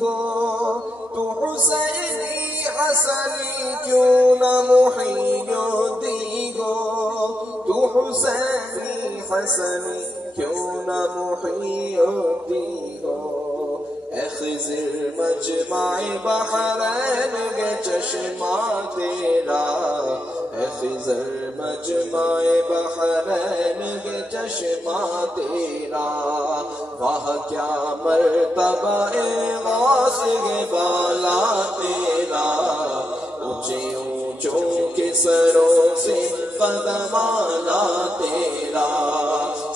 ہو، تو حسینی حسنی کیوں نہ محی الدین ہو، تو حسینی حسنی کیوں نہ محی الدین ہو۔ اے خضر مجمع بحرین کے چشمہ تیرا، اے خضر مجمع بحرین کے چشمہ تیرا، واہ کیا مرتبہ غوث کے بالا تیرا، اونچے اونچوں کے سروں سے قدم آنا تیرا،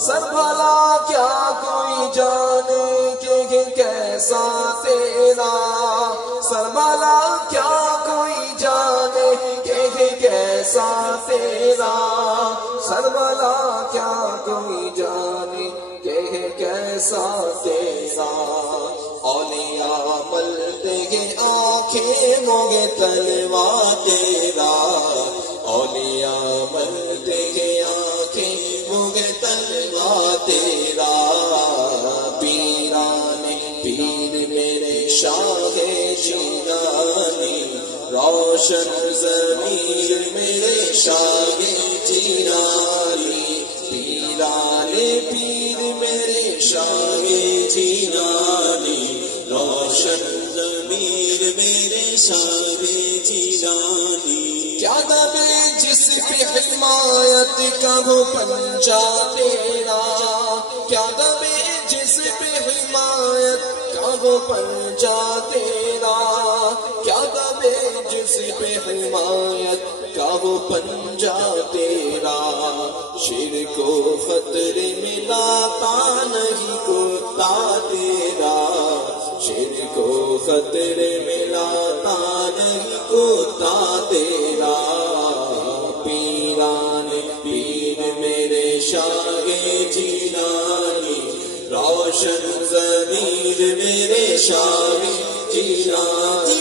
سر بھلا کیا کوئی جانے کہ کیسا تیرا، سر بھلا کیا کوئی جانے کہ کیسا تیرا، سر بھلا کیا کوئی جانے کہ کیسا تیرا، اولیاء ملتے ہیں آنکھیں موگے تلوا تیرا، اولیاء ملتے ہیں آنکھیں موگے تلوا تیرا، پیرانے پیر میرے شاہ جیلانی، روشن ضمیر میرے شاہ جیلانی، پیرانے پیر میرے شاہ جیلانی، روشن ضمیر میرے شاہ جیلانی، کیا دبے جس پہ حمایت کا وہ پنجا تیرا، کیا دبے جس پہ حمایت کا وہ پنجا تیرا، کیا دبے جس پہ حمایت کا وہ پنجا تیرا، شیر کو خطرے میں لاتا نہیں کتا تیرا، شیر کو خطرے میں لاتا نہیں کتا تیرا، پیران پیر میرے شاہ جیلانی، روشن ضمیر میرے شاہ جیلانی،